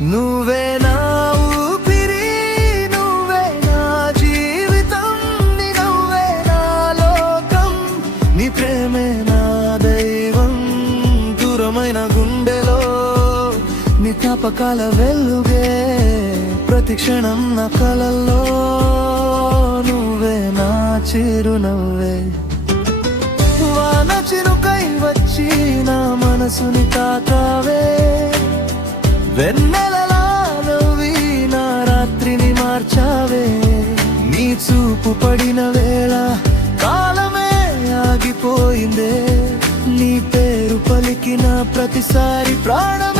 నువ్వే నా ఊపిరి, నువ్వే నా జీవితం, నీ నువ్వే నా లోకం, నీ ప్రేమే నా దైవం. దూరమైన గుండెలో నీ జ్ఞాపకాల వెలుగే, ప్రతి క్షణం నా కలల్లో నువ్వే నా చిరునవ్వే. వాన చిరుకై వచ్చి నా మనసుని తాకావే, వెన్నెలలా నవ్వి నా రాత్రిని మార్చావే. నీ చూపు పడిన వేళ కాలమే ఆగిపోయిందే, నీ పేరు పలికిన ప్రతిసారి ప్రాణం